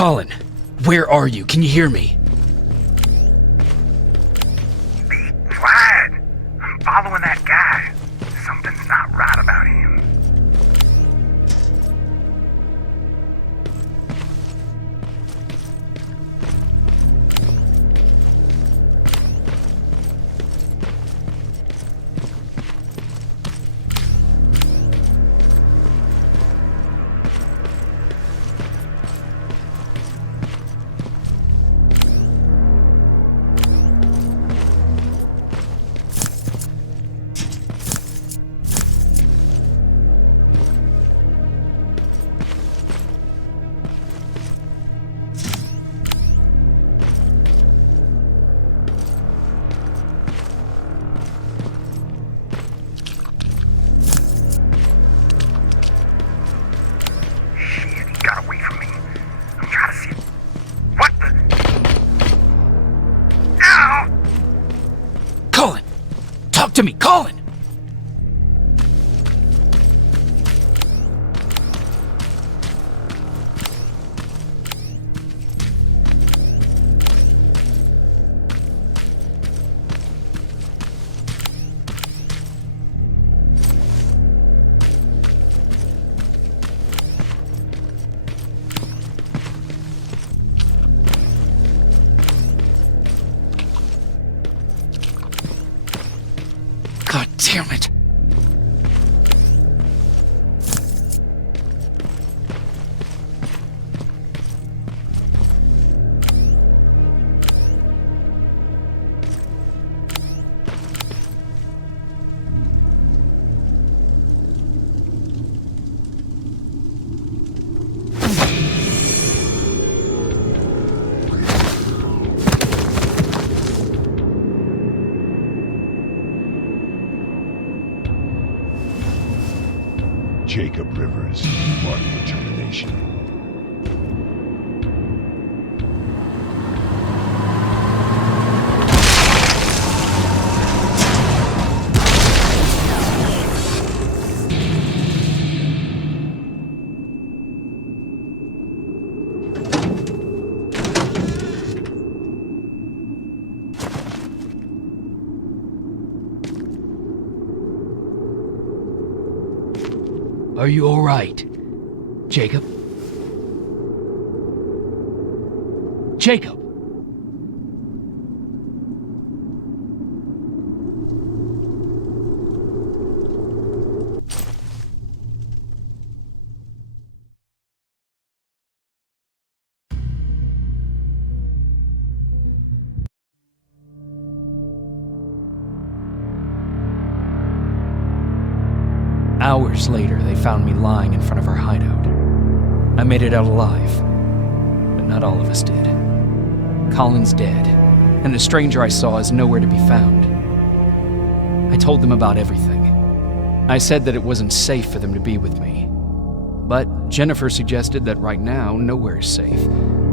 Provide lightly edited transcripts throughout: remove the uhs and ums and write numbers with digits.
Colin, where are you? Can you hear me? Be quiet! I'm following that guy. Something's not right about him. Talk to me, Colin! God damn it! Jacob Rivers, marked for termination. Are you all right, Jacob? Jacob! Hours later, they found me lying in front of our hideout. I made it out alive, but not all of us did. Colin's dead, and the stranger I saw is nowhere to be found. I told them about everything. I said that it wasn't safe for them to be with me. But Jennifer suggested that right now, nowhere is safe,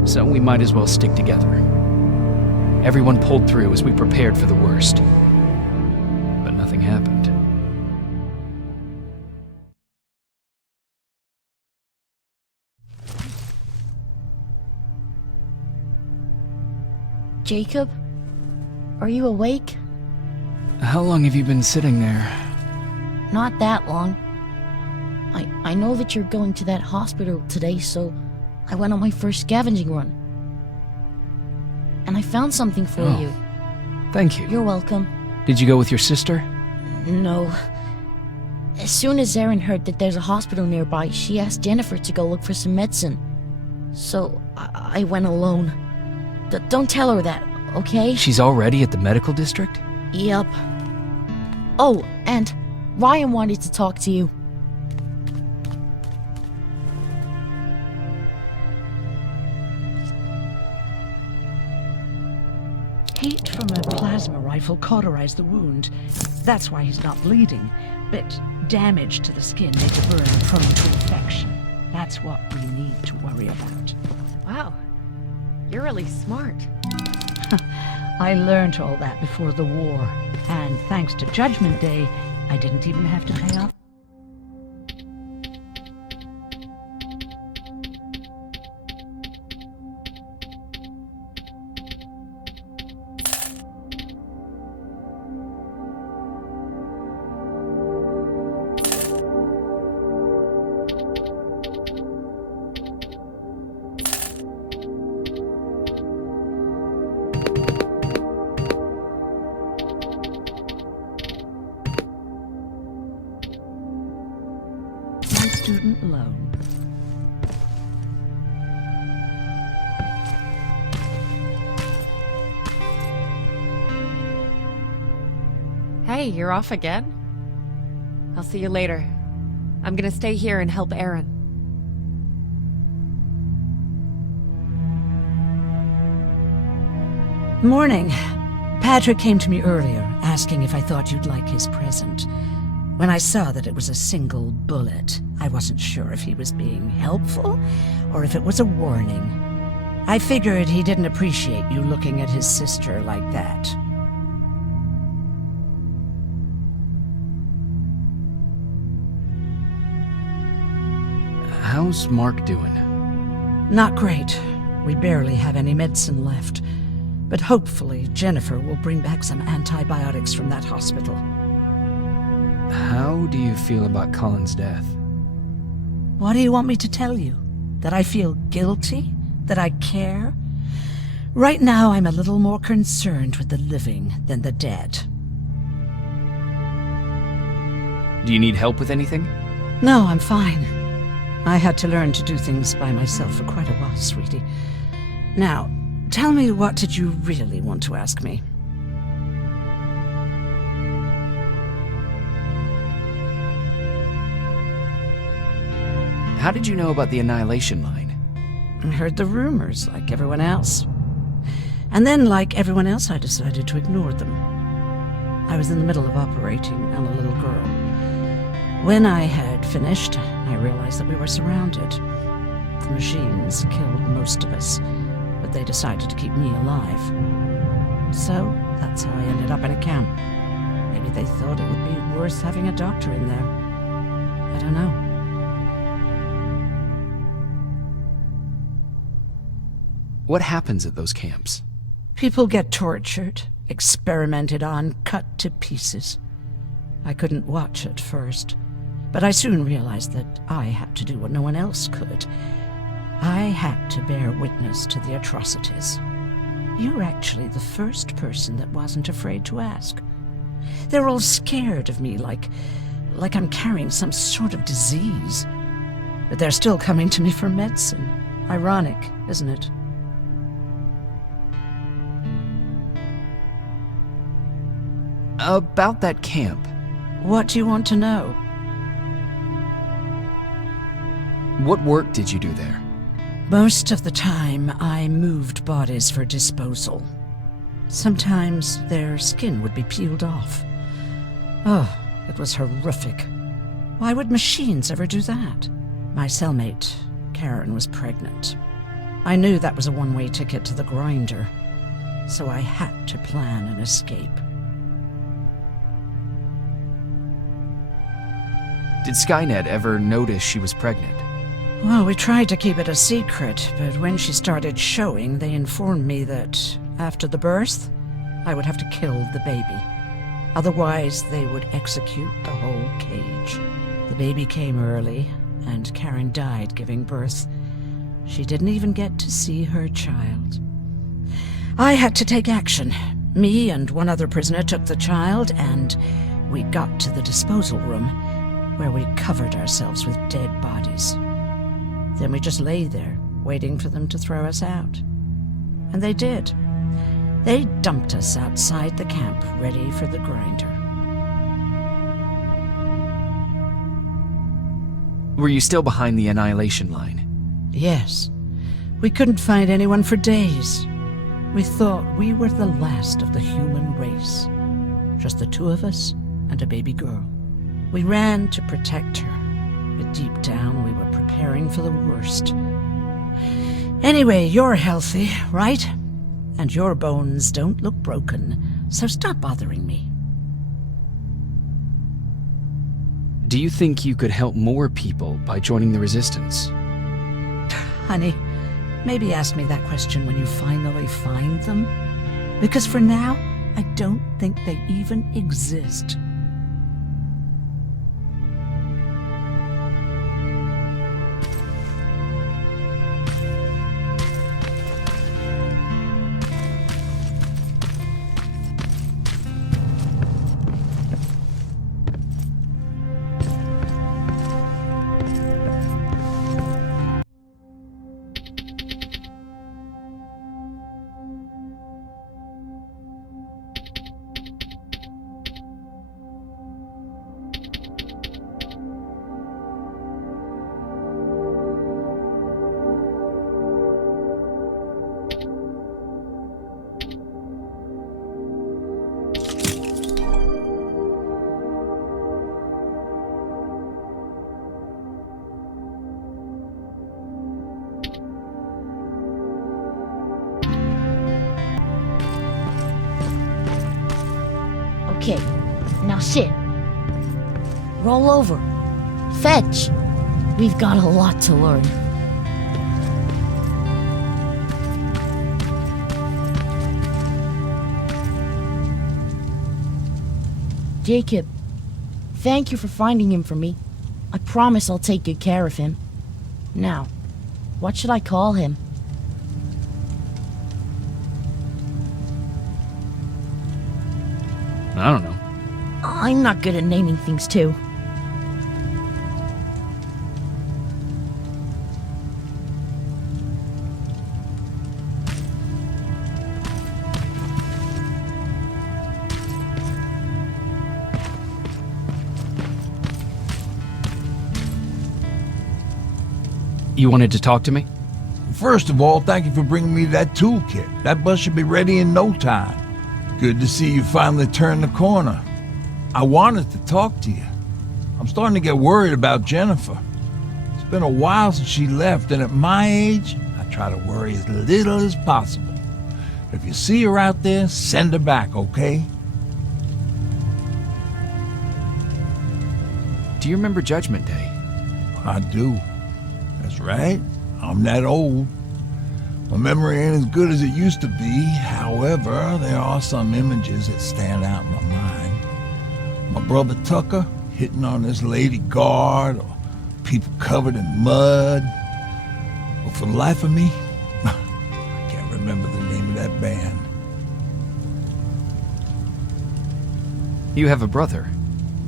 so we might as well stick together. Everyone pulled through as we prepared for the worst, but nothing happened. Jacob? Are you awake? How long have you been sitting there? Not that long. I know that you're going to that hospital today, so I went on my first scavenging run. And I found something for you. Thank you. You're welcome. Did you go with your sister? No. As soon as Erin heard that there's a hospital nearby, she asked Jennifer to go look for some medicine. So I went alone. Don't tell her that, okay? She's already at the medical district? Yep. Oh, and Ryan wanted to talk to you. Heat from a plasma rifle cauterized the wound. That's why he's not bleeding. But damage to the skin makes a burn prone to infection. That's what we need to worry about. Wow. You're really smart. I learned all that before the war. And thanks to Judgment Day, I didn't even have to pay off. Hey, you're off again? I'll see you later. I'm gonna stay here and help Aaron. Morning. Patrick came to me earlier, asking if I thought you'd like his present. When I saw that it was a single bullet, I wasn't sure if he was being helpful or if it was a warning. I figured he didn't appreciate you looking at his sister like that. How's Mark doing? Not great. We barely have any medicine left. But hopefully Jennifer will bring back some antibiotics from that hospital. How do you feel about Colin's death? What do you want me to tell you? That I feel guilty? That I care? Right now I'm a little more concerned with the living than the dead. Do you need help with anything? No, I'm fine. I had to learn to do things by myself for quite a while, sweetie. Now, tell me, what did you really want to ask me? How did you know about the Annihilation Line? I heard the rumors, like everyone else. And then, like everyone else, I decided to ignore them. I was in the middle of operating on a little girl. When I had finished, I realized that we were surrounded. The machines killed most of us, but they decided to keep me alive. So, that's how I ended up in a camp. Maybe they thought it would be worth having a doctor in there. I don't know. What happens at those camps? People get tortured, experimented on, cut to pieces. I couldn't watch at first, but I soon realized that I had to do what no one else could. I had to bear witness to the atrocities. You're actually the first person that wasn't afraid to ask. They're all scared of me, like I'm carrying some sort of disease. But they're still coming to me for medicine. Ironic, isn't it? About that camp. What do you want to know? What work did you do there? Most of the time, I moved bodies for disposal. Sometimes their skin would be peeled off. Oh, it was horrific. Why would machines ever do that? My cellmate, Karen, was pregnant. I knew that was a one-way ticket to the grinder, so I had to plan an escape. Did Skynet ever notice she was pregnant? Well, we tried to keep it a secret, but when she started showing, they informed me that after the birth, I would have to kill the baby. Otherwise, they would execute the whole cage. The baby came early, and Karen died giving birth. She didn't even get to see her child. I had to take action. Me and one other prisoner took the child, and we got to the disposal room, where we covered ourselves with dead bodies. Then we just lay there, waiting for them to throw us out. And they did. They dumped us outside the camp, ready for the grinder. Were you still behind the Annihilation Line? Yes. We couldn't find anyone for days. We thought we were the last of the human race. Just the two of us and a baby girl. We ran to protect her, but deep down we were preparing for the worst. Anyway, you're healthy, right? And your bones don't look broken, so stop bothering me. Do you think you could help more people by joining the Resistance? Honey, maybe ask me that question when you finally find them. Because for now, I don't think they even exist. Okay, now sit. Roll over. Fetch. We've got a lot to learn. Jacob, thank you for finding him for me. I promise I'll take good care of him. Now, what should I call him? I don't know. I'm not good at naming things, too. You wanted to talk to me? First of all, thank you for bringing me that toolkit. That bus should be ready in no time. Good to see you finally turned the corner. I wanted to talk to you. I'm starting to get worried about Jennifer. It's been a while since she left, and at my age, I try to worry as little as possible. If you see her out there, send her back, okay? Do you remember Judgment Day? I do. That's right. I'm that old. My memory ain't as good as it used to be. However, there are some images that stand out in my mind. My brother Tucker hitting on this lady guard, or people covered in mud. But for the life of me, I can't remember the name of that band. You have a brother.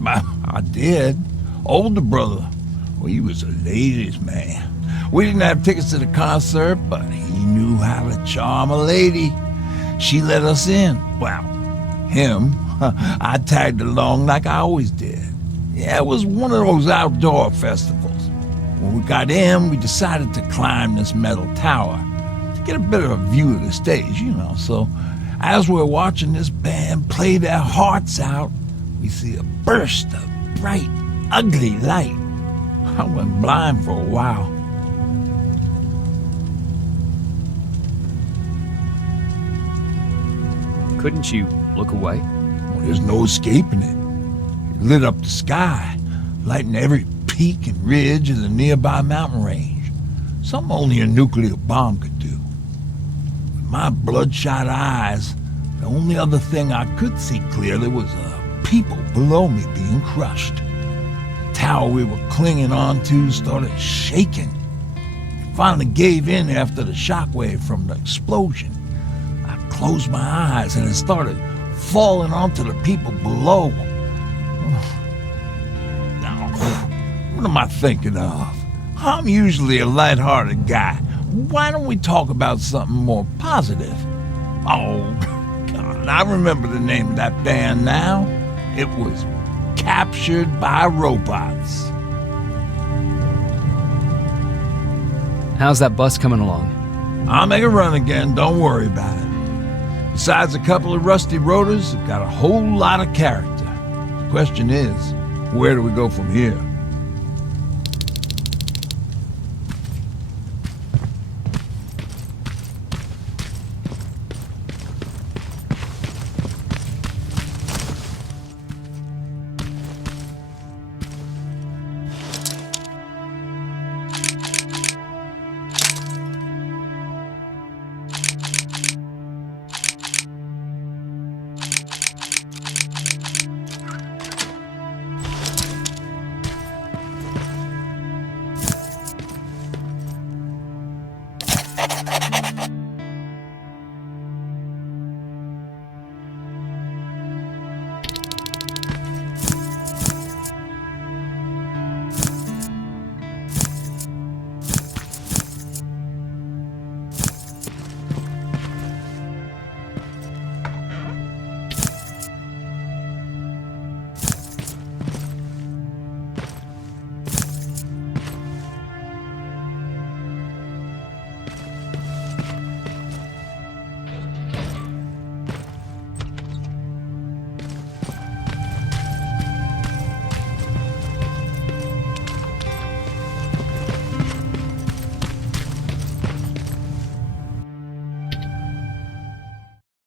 I did. Older brother. Well, he was a ladies' man. We didn't have tickets to the concert, but he knew how to charm a lady. She let us in. Well, him. I tagged along like I always did. Yeah, it was one of those outdoor festivals. When we got in, we decided to climb this metal tower to get a bit of a view of the stage, you know. So as we're watching this band play their hearts out, we see a burst of bright, ugly light. I went blind for a while. Couldn't you look away? Well, there's no escaping it. It lit up the sky, lighting every peak and ridge of the nearby mountain range. Something only a nuclear bomb could do. With my bloodshot eyes, the only other thing I could see clearly was people below me being crushed. The tower we were clinging onto started shaking. It finally gave in after the shockwave from the explosion. I closed my eyes and it started falling onto the people below. Now, what am I thinking of? I'm usually a lighthearted guy. Why don't we talk about something more positive? Oh, God, I remember the name of that band now. It was Captured by Robots. How's that bus coming along? I'll make a run again, don't worry about it. Besides a couple of rusty rotors, it got a whole lot of character. The question is, where do we go from here?